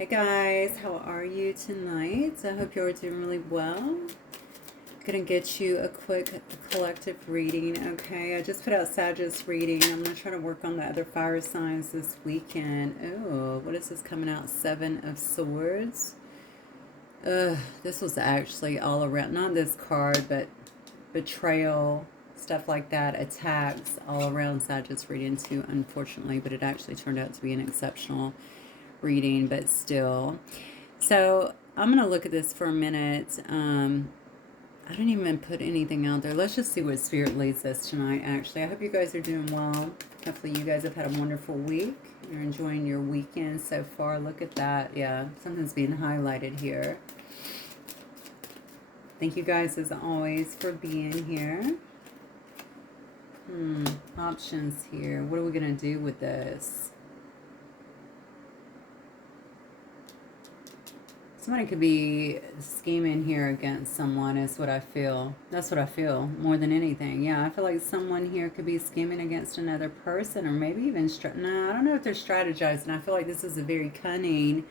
Hey guys, how are you tonight? I hope you're doing really well. Gonna get you a quick collective reading, okay? I just put out Sagittarius reading. I'm gonna try to work on the other fire signs this weekend. Oh, what is this coming out? Seven of Swords. This was actually all around, not this card, but betrayal, stuff like that, attacks all around Sagittarius reading too, unfortunately, but it actually turned out to be an exceptional reading, but still. So I'm going to look at this for a minute. I didn't even put anything out there. Let's just see what Spirit leads us tonight, actually. I hope you guys are doing well. Hopefully you guys have had a wonderful week. You're enjoying your weekend so far. Look at that. Yeah, something's being highlighted here. Thank you guys, as always, for being here. Options here. What are we going to do with this? Somebody could be scheming here against someone is what I feel. That's what I feel more than anything. Yeah, I feel like someone here could be scheming against another person, or maybe even, no, I don't know if they're strategizing. I feel like this is a very cunning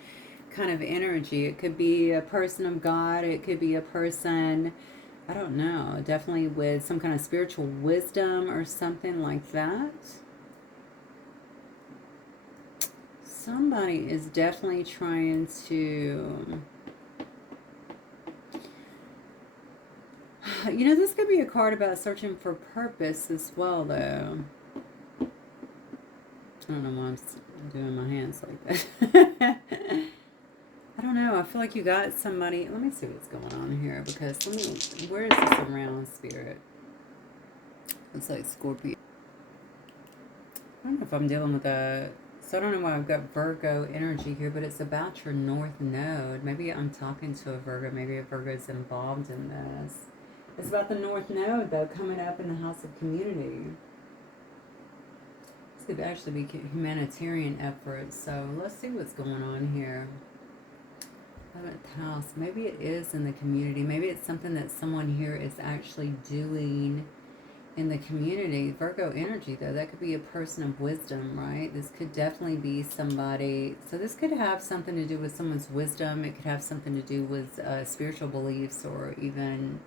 kind of energy. It could be a person of God. It could be a person, I don't know, definitely with some kind of spiritual wisdom or something like that. Somebody is definitely trying to... You know, this could be a card about searching for purpose as well, though. I don't know why I'm doing my hands like that. I don't know. I feel like you got somebody... Let me see what's going on here, because where is this around, Spirit? It's like Scorpio. I don't know if I'm dealing with a... So I don't know why I've got Virgo energy here, but it's about your North Node. Maybe I'm talking to a Virgo. Maybe a Virgo is involved in this. It's about the North Node, though, coming up in the House of Community. This could actually be humanitarian efforts. So let's see what's going on here. 11th house. Maybe it is in the community. Maybe it's something that someone here is actually doing in the community. Virgo energy, though, that could be a person of wisdom, right? This could definitely be somebody. So this could have something to do with someone's wisdom. It could have something to do with spiritual beliefs, or even...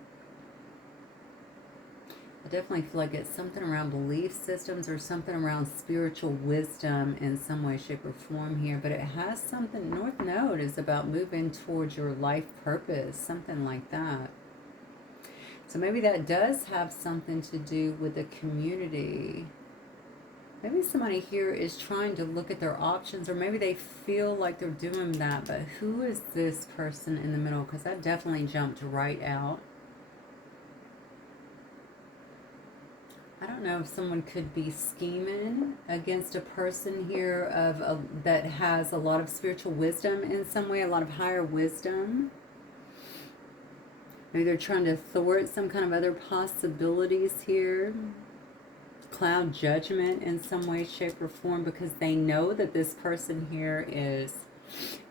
I definitely feel like it's something around belief systems or something around spiritual wisdom in some way, shape, or form here. But it has something... North Node is about moving towards your life purpose, something like that. So maybe that does have something to do with the community. Maybe somebody here is trying to look at their options, or maybe they feel like they're doing that. But who is this person in the middle? Because that definitely jumped right out. I don't know if someone could be scheming against a person here that has a lot of spiritual wisdom in some way, a lot of higher wisdom. Maybe they're trying to thwart some kind of other possibilities here. Cloud judgment in some way, shape, or form, because they know that this person here is...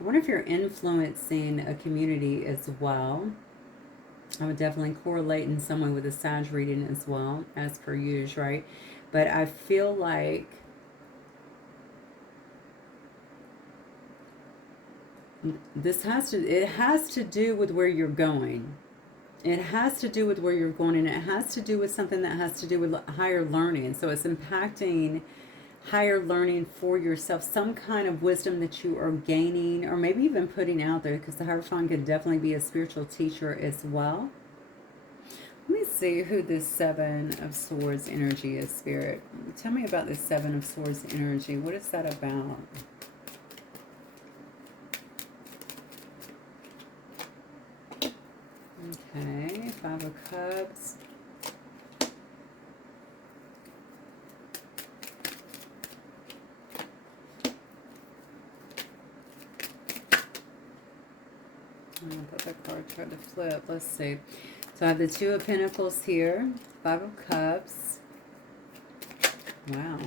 I wonder if you're influencing a community as well. I would definitely correlate in some way with the Sag reading as well, as per usual, right? But I feel like it has to do with where you're going. It has to do with where you're going, and it has to do with something that has to do with higher learning. So it's impacting higher learning for yourself, some kind of wisdom that you are gaining, or maybe even putting out there, because the Hierophant could definitely be a spiritual teacher as well. Let me see who this Seven of Swords energy is, Spirit. Tell me about this Seven of Swords energy. What is that about? Okay, Five of Cups. I thought that card tried to flip. Let's see. So I have the Two of Pentacles here. Five of Cups. Wow.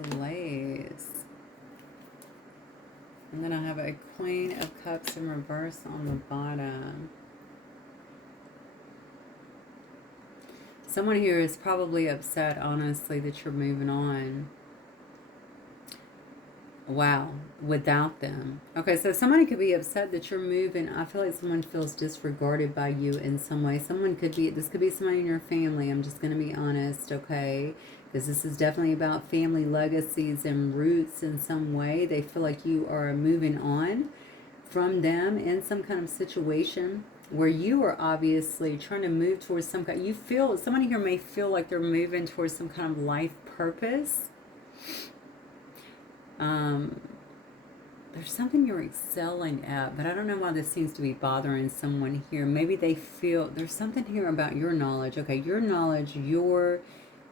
Delays. And then I have a Queen of Cups in reverse on the bottom. Someone here is probably upset, honestly, that you're moving on. Wow, without them. Okay, so somebody could be upset that you're moving. I feel like someone feels disregarded by you in some way. Someone could be, this could be somebody in your family. I'm just going to be honest, okay? Because this is definitely about family legacies and roots in some way. They feel like you are moving on from them in some kind of situation where you are obviously trying to move towards some kind, you feel, somebody here may feel like they're moving towards some kind of life purpose. Um, there's something you're excelling at, but I don't know why this seems to be bothering someone here. Maybe they feel there's something here about your knowledge. Okay, your knowledge, your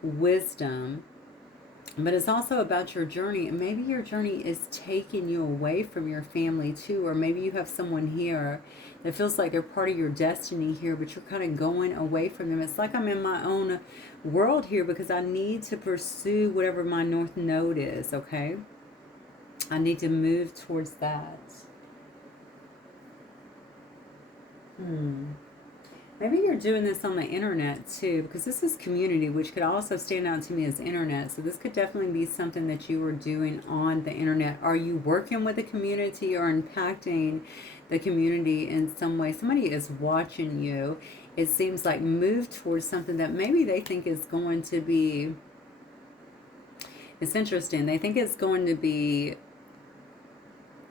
wisdom, but it's also about your journey. And maybe your journey is taking you away from your family too, or maybe you have someone here that feels like they're part of your destiny here, but you're kind of going away from them. It's like I'm in my own world here because I need to pursue whatever my North Node is, okay? I need to move towards that. Maybe you're doing this on the internet too, because this is community, which could also stand out to me as internet. So this could definitely be something that you are doing on the internet. Are you working with the community or impacting the community in some way? Somebody is watching you. It seems like move towards something that maybe they think is going to be, it's interesting. They think it's going to be,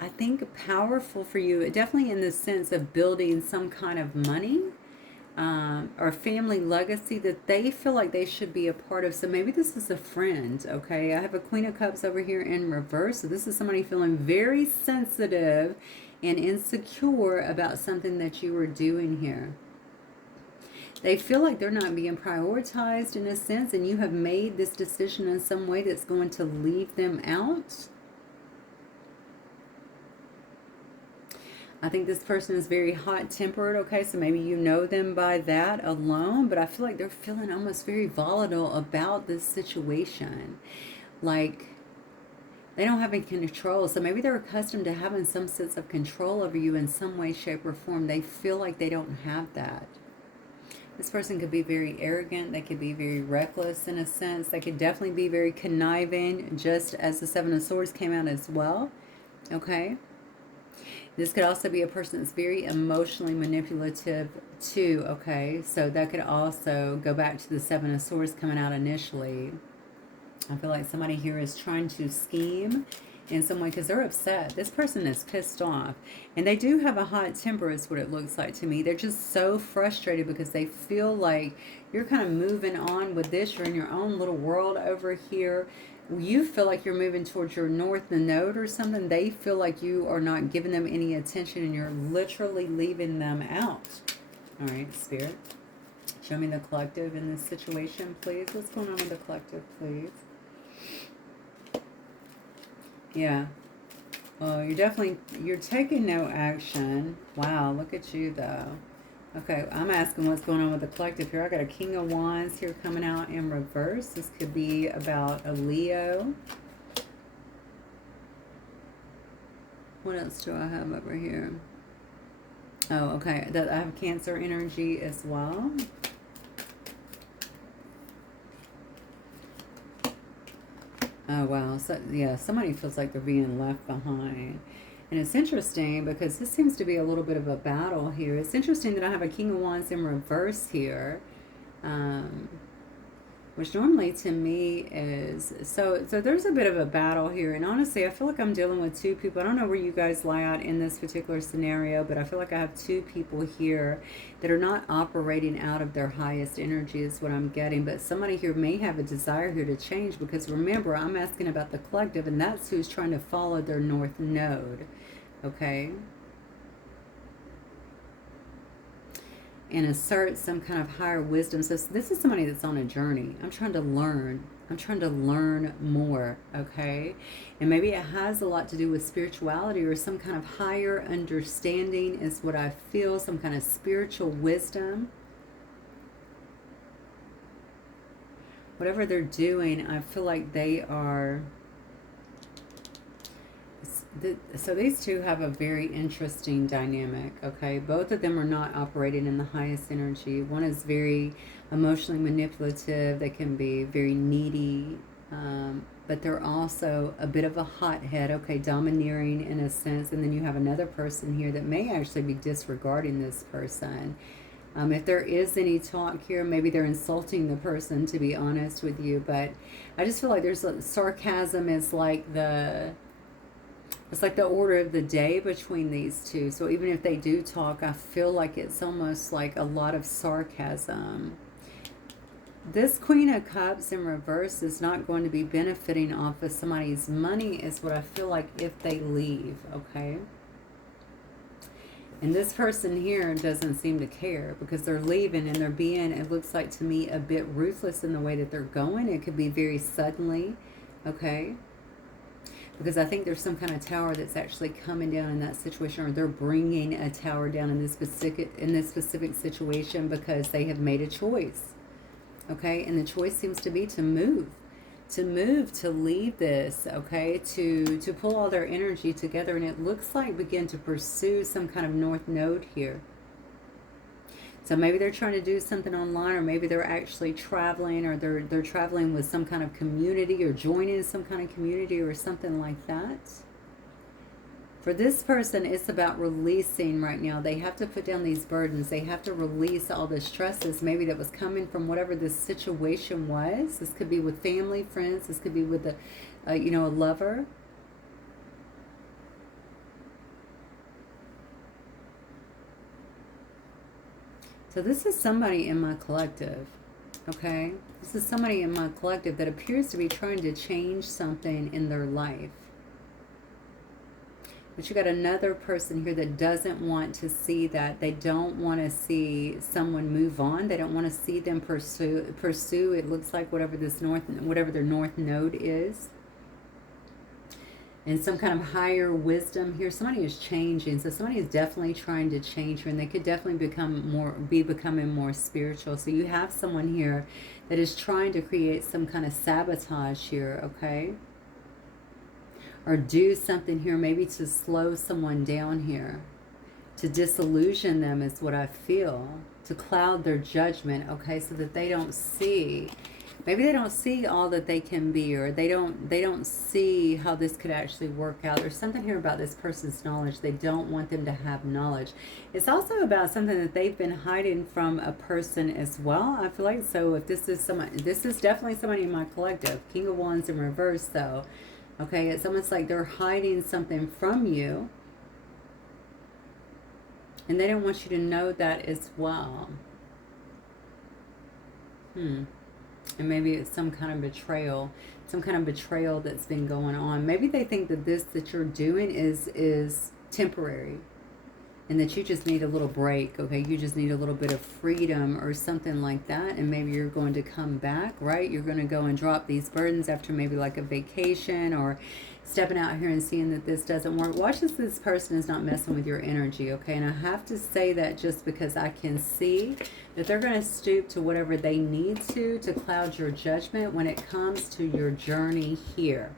I think, powerful for you, definitely in the sense of building some kind of money or family legacy that they feel like they should be a part of. So maybe this is a friend, okay? I have a Queen of Cups over here in reverse. So this is somebody feeling very sensitive and insecure about something that you are doing here. They feel like they're not being prioritized in a sense, and you have made this decision in some way that's going to leave them out. I think this person is very hot-tempered, okay? So maybe you know them by that alone, but I feel like they're feeling almost very volatile about this situation. Like, they don't have any control. So maybe they're accustomed to having some sense of control over you in some way, shape, or form. They feel like they don't have that. This person could be very arrogant. They could be very reckless in a sense. They could definitely be very conniving, just as the Seven of Swords came out as well, okay? This could also be a person that's very emotionally manipulative too, okay? So that could also go back to the Seven of Swords coming out initially. I feel like somebody here is trying to scheme in some way because they're upset. This person is pissed off. And they do have a hot temper is what it looks like to me. They're just so frustrated because they feel like you're kind of moving on with this. You're in your own little world over here. You feel like you're moving towards your North Node or something. They feel like you are not giving them any attention and you're literally leaving them out. All right, Spirit. Show me the collective in this situation, please. What's going on with the collective, please? Yeah. Oh, you're taking no action. Wow, look at you, though. Okay, I'm asking what's going on with the collective here. I got a King of Wands here coming out in reverse. This could be about a Leo. What else do I have over here? Oh, okay. I have Cancer energy as well. Oh, wow. So, yeah, somebody feels like they're being left behind. And it's interesting because this seems to be a little bit of a battle here. It's interesting that I have a King of Wands in reverse here, which normally to me is... So there's a bit of a battle here. And honestly, I feel like I'm dealing with two people. I don't know where you guys lie out in this particular scenario, but I feel like I have two people here that are not operating out of their highest energy is what I'm getting. But somebody here may have a desire here to change because remember, I'm asking about the collective, and that's who's trying to follow their North Node. Okay, and assert some kind of higher wisdom. So this is somebody that's on a journey. I'm trying to learn. I'm trying to learn more, okay? And maybe it has a lot to do with spirituality or some kind of higher understanding is what I feel, some kind of spiritual wisdom. Whatever they're doing, I feel like they are... So these two have a very interesting dynamic, okay? Both of them are not operating in the highest energy. One is very emotionally manipulative. They can be very needy. but they're also a bit of a hothead, okay, domineering in a sense. And then you have another person here that may actually be disregarding this person. If there is any talk here, maybe they're insulting the person, to be honest with you. But I just feel like there's sarcasm is like it's like the order of the day between these two. So even if they do talk, I feel like it's almost like a lot of sarcasm. This Queen of Cups in reverse is not going to be benefiting off of somebody's money, is what I feel like, if they leave, okay? And this person here doesn't seem to care, because they're leaving and they're being, it looks like to me, a bit ruthless in the way that they're going. It could be very suddenly, okay? Because I think there's some kind of tower that's actually coming down in that situation, or they're bringing a tower down in this specific situation because they have made a choice, okay? And the choice seems to be to move, to leave this, okay, to pull all their energy together. And it looks like begin to pursue some kind of north node here. So maybe they're trying to do something online, or maybe they're actually traveling, or they're traveling with some kind of community, or joining some kind of community or something like that. For this person, it's about releasing right now. They have to put down these burdens. They have to release all the stresses maybe that was coming from whatever this situation was. This could be with family, friends. This could be with a lover. So this is somebody in my collective, okay? This is somebody in my collective that appears to be trying to change something in their life. But you got another person here that doesn't want to see that. They don't want to see someone move on. They don't want to see them pursue. It looks like whatever their north node is. And some kind of higher wisdom here. Somebody is changing. So somebody is definitely trying to change her, and they could definitely be becoming more spiritual. So you have someone here that is trying to create some kind of sabotage here, okay? Or do something here, maybe to slow someone down here, to disillusion them is what I feel, to cloud their judgment, okay, so that they don't see, maybe they don't see all that they can be, or they don't see how this could actually work out. There's something here about this person's knowledge. They don't want them to have knowledge. It's also about something that they've been hiding from a person as well, I feel like. So if this is someone, this is definitely somebody in my collective. King of Wands in reverse, though. Okay, it's almost like they're hiding something from you, and they don't want you to know that as well. And maybe it's some kind of betrayal that's been going on. Maybe they think that this that you're doing is temporary, and that you just need a little break, okay? You just need a little bit of freedom or something like that, and maybe you're going to come back, right? You're going to go and drop these burdens after maybe like a vacation, or stepping out here and seeing that this doesn't work. Watch this person is not messing with your energy, okay? And I have to say that just because I can see that they're going to stoop to whatever they need to cloud your judgment when it comes to your journey here,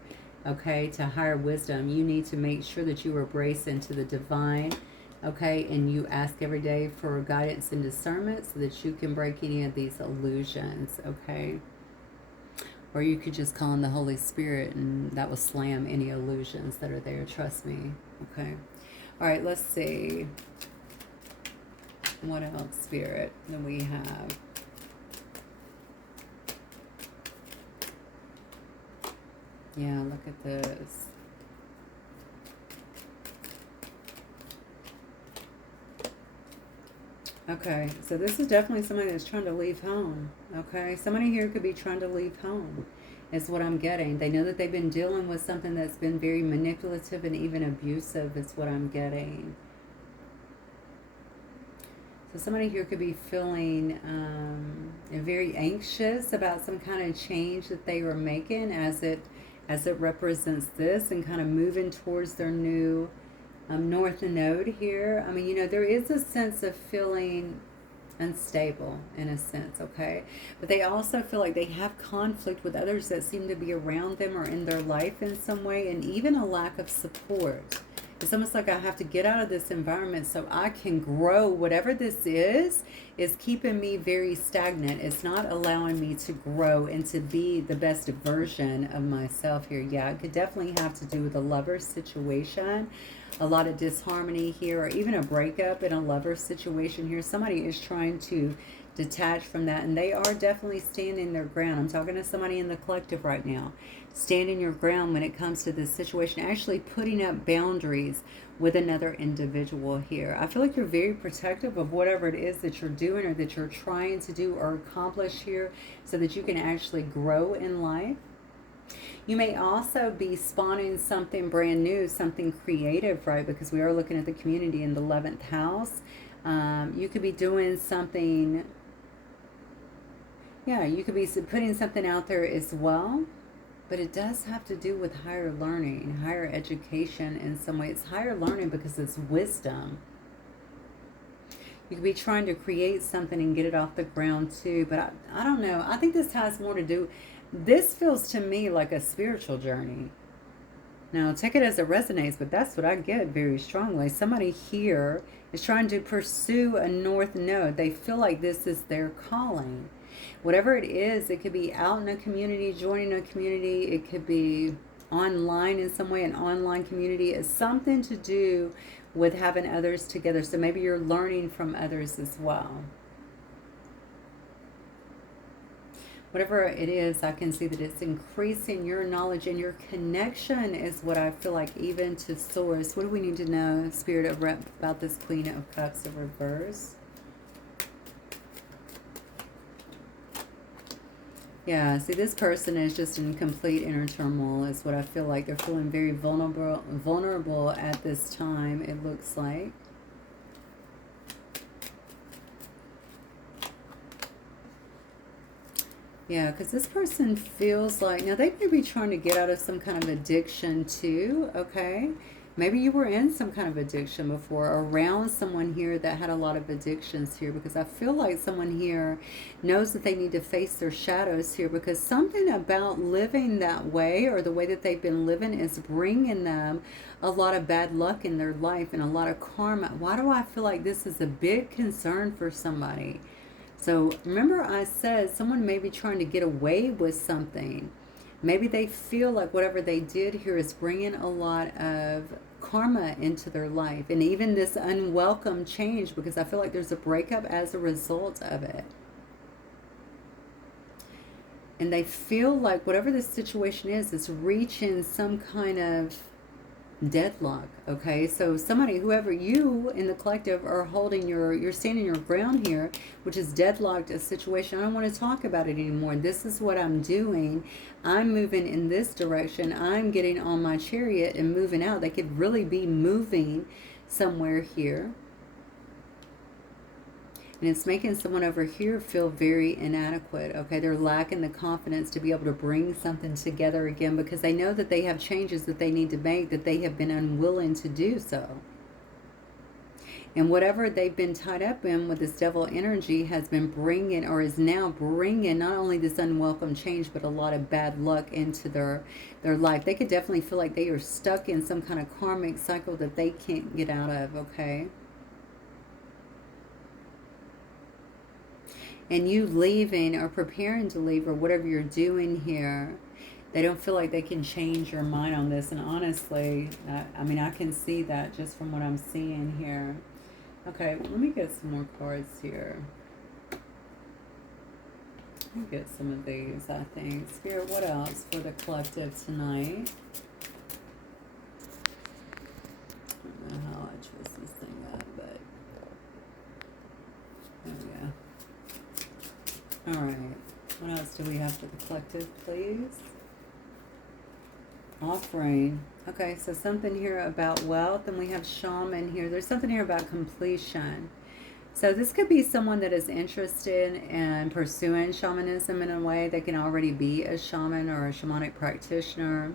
okay? To higher wisdom, you need to make sure that you embrace into the divine, okay, and you ask every day for guidance and discernment so that you can break any of these illusions, okay? Or you could just call on the Holy Spirit, and that will slam any illusions that are there, trust me, okay? All right, let's see. What else, Spirit, do we have? Yeah, look at this. Okay, so this is definitely somebody that's trying to leave home, okay? Somebody here could be trying to leave home, is what I'm getting. They know that they've been dealing with something that's been very manipulative and even abusive, is what I'm getting. So somebody here could be feeling very anxious about some kind of change that they were making as it represents this, and kind of moving towards their new north node here. I mean, there is a sense of feeling unstable in a sense, okay? But they also feel like they have conflict with others that seem to be around them or in their life in some way, and even a lack of support. It's almost like I have to get out of this environment so I can grow. Whatever this is keeping me very stagnant. It's not allowing me to grow and to be the best version of myself here. Yeah, it could definitely have to do with a lover situation. A lot of disharmony here, or even a breakup in a lover situation here. Somebody is trying to detach from that, and they are definitely standing their ground. I'm talking to somebody in the collective right now. Standing your ground when it comes to this situation, actually putting up boundaries with another individual here. I feel like you're very protective of whatever it is that you're doing or that you're trying to do or accomplish here so that you can actually grow in life. You may also be spawning something brand new, something creative, right? Because we are looking at the community in the 11th house. You could be doing something, yeah, you could be putting something out there as well. But it does have to do with higher learning, higher education in some way. It's higher learning because it's wisdom. You could be trying to create something and get it off the ground too. But I don't know. I think this has more to do. This feels to me like a spiritual journey. Now, take it as it resonates, but that's what I get very strongly. Somebody here is trying to pursue a north node. They feel like this is their calling. Whatever it is, it could be out in a community, joining a community. It could be online in some way, an online community. It's something to do with having others together. So maybe you're learning from others as well. Whatever it is, I can see that it's increasing your knowledge and your connection is what I feel like, even to source. What do we need to know, Spirit, about this Queen of Cups in reverse? Yeah, see, this person is just in complete inner turmoil is what I feel like. They're feeling very vulnerable at this time, it looks like. Yeah, because this person feels like, now they may be trying to get out of some kind of addiction too, okay? Maybe you were in some kind of addiction before, around someone here that had a lot of addictions here, because I feel like someone here knows that they need to face their shadows here, because something about living that way or the way that they've been living is bringing them a lot of bad luck in their life and a lot of karma. Why do I feel like this is a big concern for somebody? So remember I said someone may be trying to get away with something. Maybe they feel like whatever they did here is bringing a lot of karma into their life. And even this unwelcome change, because I feel like there's a breakup as a result of it. And they feel like whatever this situation is reaching some kind of deadlock. Okay, so somebody, whoever you in the collective are holding you're standing your ground here, which is deadlocked a situation. I don't want to talk about it anymore. This is what I'm doing. I'm moving in this direction. I'm getting on my chariot and moving out. They could really be moving somewhere here. And it's making someone over here feel very inadequate, okay? They're lacking the confidence to be able to bring something together again, because they know that they have changes that they need to make, that they have been unwilling to do so. And whatever they've been tied up in with this devil energy has been bringing, or is now bringing, not only this unwelcome change, but a lot of bad luck into their life. They could definitely feel like they are stuck in some kind of karmic cycle that they can't get out of, okay? And you leaving or preparing to leave or whatever you're doing here, they don't feel like they can change your mind on this. And honestly, I mean, I can see that just from what I'm seeing here. Okay, let me get some more cards here. Let me get some of these, I think. Spirit, what else for the collective tonight? I don't know how I twist this thing up, but... oh, yeah. All right, what else do we have for the collective, please? Offering. Okay, so something here about wealth, and we have shaman here. There's something here about completion. So this could be someone that is interested in pursuing shamanism in a way. They can already be a shaman or a shamanic practitioner,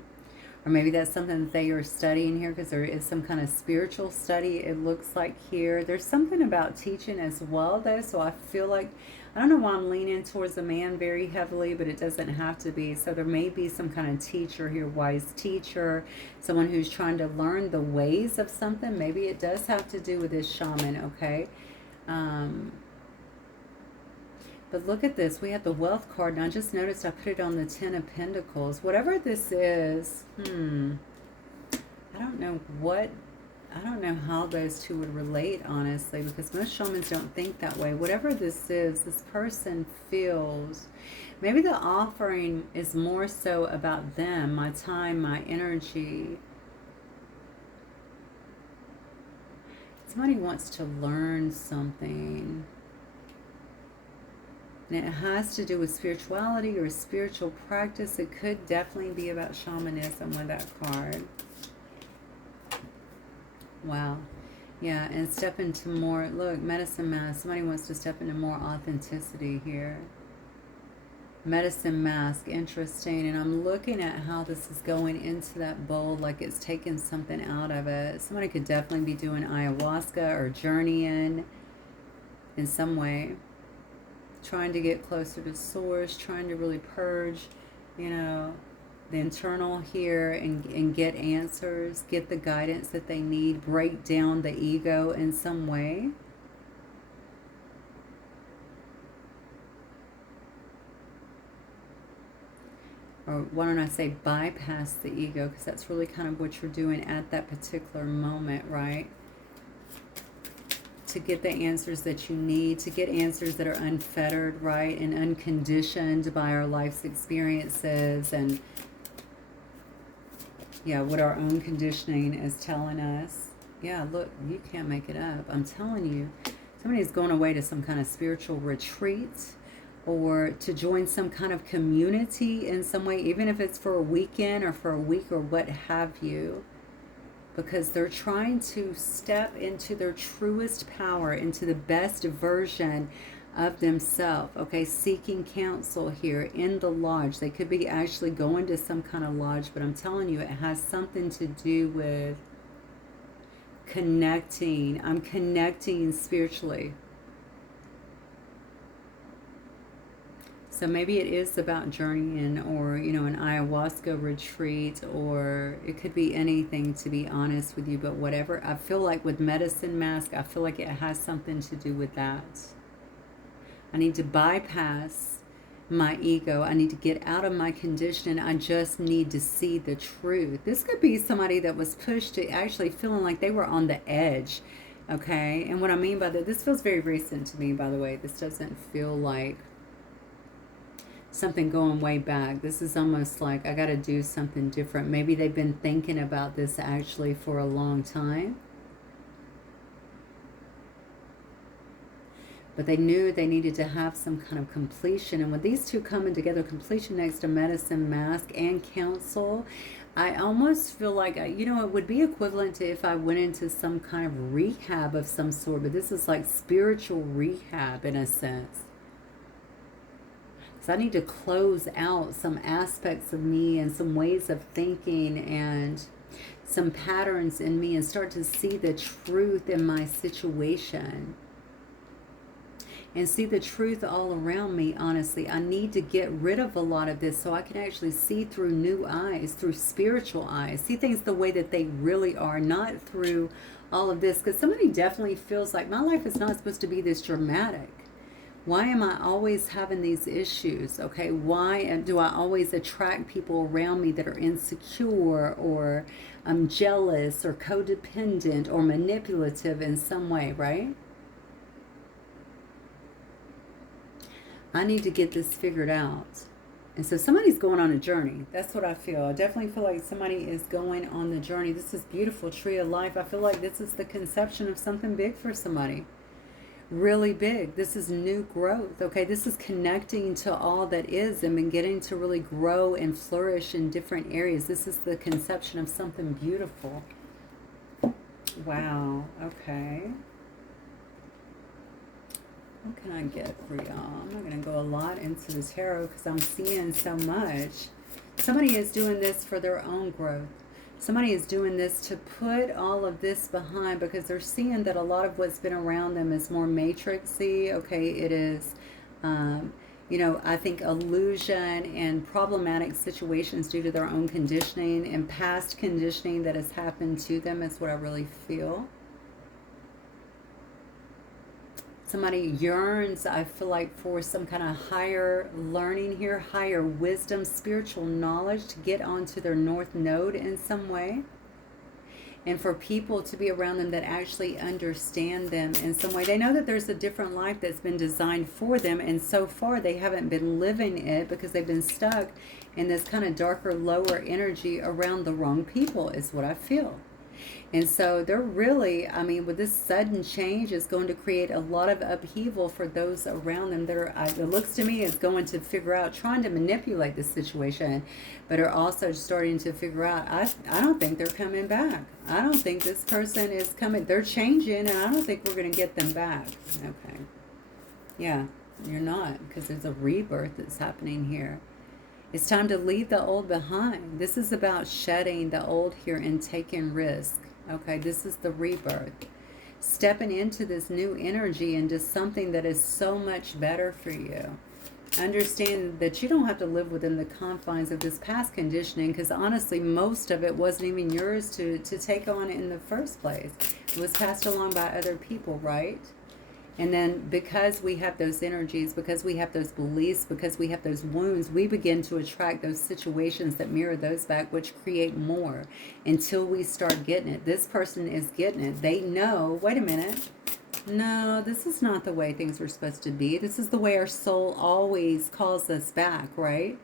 Or maybe that's something that they are studying here, because there is some kind of spiritual study, it looks like here. There's something about teaching as well, though. So I feel like, I don't know why I'm leaning towards a man very heavily, but it doesn't have to be. So there may be some kind of teacher here, wise teacher, someone who's trying to learn the ways of something. Maybe it does have to do with this shaman, okay? But look at this. We have the wealth card, and I just noticed I put it on the Ten of Pentacles. Whatever this is, I don't know how those two would relate, honestly, because most shamans don't think that way. Whatever this is, this person feels, maybe the offering is more so about them, my time, my energy. Somebody wants to learn something. And it has to do with spirituality or spiritual practice. It could definitely be about shamanism with that card. Wow. Yeah, and step into more, look, medicine mask. Somebody wants to step into more authenticity here. Medicine mask, interesting. And I'm looking at how this is going into that bowl, like it's taking something out of it. Somebody could definitely be doing ayahuasca or journeying in some way. Trying to get closer to source, trying to really purge, you know, the internal here, and get answers, get the guidance that they need, break down the ego in some way. Or why don't I say bypass the ego, because that's really kind of what you're doing at that particular moment, right? To get the answers that you need, to get answers that are unfettered, right, and unconditioned by our life's experiences, and yeah, what our own conditioning is telling us. Yeah, look, you can't make it up. I'm telling you, somebody's going away to some kind of spiritual retreat, or to join some kind of community in some way, even if it's for a weekend or for a week or what have you. Because they're trying to step into their truest power, into the best version of themselves, okay? Seeking counsel here in the lodge. They could be actually going to some kind of lodge, but I'm telling you, it has something to do with connecting. I'm connecting spiritually. So maybe it is about journeying, or, you know, an ayahuasca retreat, or it could be anything, to be honest with you. But whatever, I feel like with medicine mask, I feel like it has something to do with that. I need to bypass my ego. I need to get out of my conditioning. I just need to see the truth. This could be somebody that was pushed to actually feeling like they were on the edge. Okay. And what I mean by that, this feels very recent to me, by the way. This doesn't feel like something going way back. This is almost like I got to do something different. Maybe they've been thinking about this actually for a long time, but they knew they needed to have some kind of completion. And with these two coming together, completion next to medicine mask and counsel, I almost feel like, you know, it would be equivalent to if I went into some kind of rehab of some sort, but this is like spiritual rehab in a sense. So I need to close out some aspects of me and some ways of thinking and some patterns in me, and start to see the truth in my situation and see the truth all around me. Honestly, I need to get rid of a lot of this so I can actually see through new eyes, through spiritual eyes, see things the way that they really are, not through all of this. Because somebody definitely feels like my life is not supposed to be this dramatic. Why am I always having these issues? Okay, why do I always attract people around me that are insecure, or jealous, or codependent, or manipulative in some way, right? I need to get this figured out. And so somebody's going on a journey. That's what I feel. I definitely feel like somebody is going on the journey. This is beautiful, tree of life. I feel like this is the conception of something big for somebody. Really big. This is new growth. Okay, this is connecting to all that is and beginning to really grow and flourish in different areas. This is the conception of something beautiful. Wow. Okay. What can I get for y'all? I'm not going to go a lot into the tarot because I'm seeing so much. Somebody is doing this for their own growth. Somebody is doing this to put all of this behind because they're seeing that a lot of what's been around them is more matrixy. Okay, it is, um, I think illusion and problematic situations due to their own conditioning and past conditioning that has happened to them is what I really feel. Somebody yearns, I feel like, for some kind of higher learning here, higher wisdom, spiritual knowledge to get onto their north node in some way. And for people to be around them that actually understand them in some way. They know that there's a different life that's been designed for them, and so far they haven't been living it because they've been stuck in this kind of darker, lower energy around the wrong people, is what I feel. And so they're really, I mean, with this sudden change is going to create a lot of upheaval for those around them that are, it looks to me, is going to figure out, trying to manipulate the situation, but are also starting to figure out, I don't think they're coming back. I don't think this person is coming. They're changing, and I don't think we're going to get them back. Okay. Yeah, you're not, because there's a rebirth that's happening here. It's time to leave the old behind. This is about shedding the old here and taking risk. Okay, this is the rebirth. Stepping into this new energy, into something that is so much better for you. Understand that you don't have to live within the confines of this past conditioning, because honestly, most of it wasn't even yours to take on in the first place. It was passed along by other people, right? And then because we have those energies, because we have those beliefs, because we have those wounds, we begin to attract those situations that mirror those back, which create more until we start getting it. This person is getting it. They know, wait a minute, no, this is not the way things were supposed to be. This is the way our soul always calls us back, right?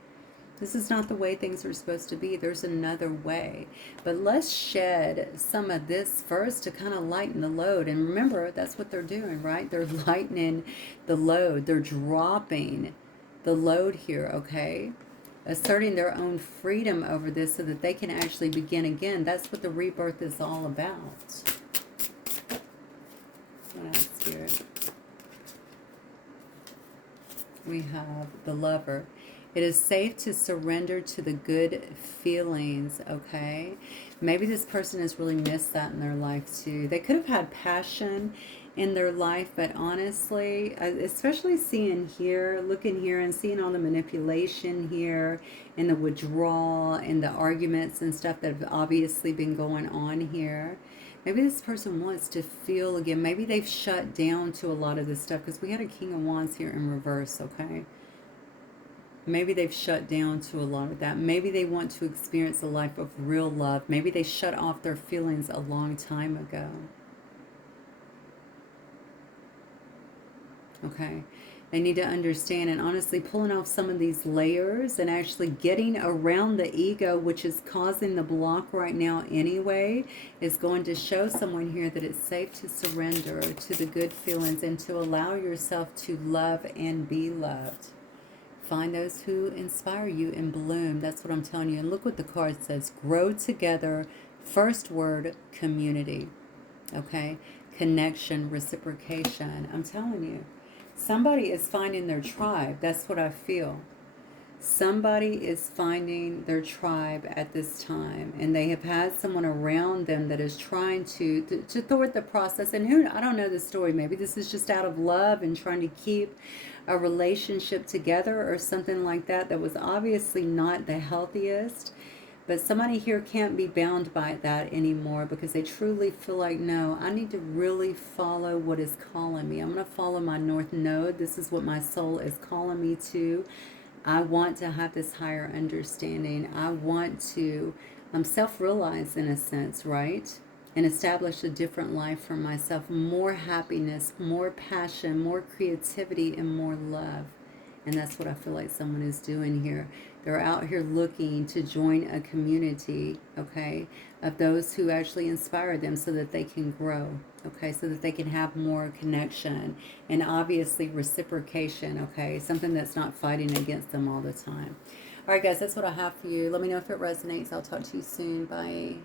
This is not the way things are supposed to be. There's another way. But let's shed some of this first to kind of lighten the load. And remember, that's what they're doing, right? They're lightening the load. They're dropping the load here, okay? Asserting their own freedom over this so that they can actually begin again. That's what the rebirth is all about. What else here? We have the Lover. It is safe to surrender to the good feelings, okay? Maybe this person has really missed that in their life too. They could have had passion in their life, but honestly, especially seeing here, looking here and seeing all the manipulation here and the withdrawal and the arguments and stuff that have obviously been going on here. Maybe this person wants to feel again. Maybe they've shut down to a lot of this stuff because we had a King of Wands here in reverse, okay? Maybe they've shut down to a lot of that. Maybe they want to experience a life of real love. Maybe they shut off their feelings a long time ago. Okay. They need to understand, and honestly pulling off some of these layers and actually getting around the ego, which is causing the block right now anyway, is going to show someone here that it's safe to surrender to the good feelings and to allow yourself to love and be loved. Find those who inspire you and bloom. That's what I'm telling you. And look what the card says. Grow together. First word, community. Okay? Connection, reciprocation. I'm telling you. Somebody is finding their tribe. That's what I feel. Somebody is finding their tribe at this time. And they have had someone around them that is trying to thwart the process. And who, I don't know the story. Maybe this is just out of love and trying to keep a relationship together or something like that. That was obviously not the healthiest. But somebody here can't be bound by that anymore because they truly feel like, no, I need to really follow what is calling me. I'm going to follow my North Node. This is what my soul is calling me to. I want to have this higher understanding. I want to self-realize in a sense, right? And establish a different life for myself. More happiness, more passion, more creativity, and more love. And that's what I feel like someone is doing here. They're out here looking to join a community, okay, of those who actually inspire them so that they can grow, okay, so that they can have more connection and obviously reciprocation, okay, something that's not fighting against them all the time. All right, guys, that's what I have for you. Let me know if it resonates. I'll talk to you soon. Bye.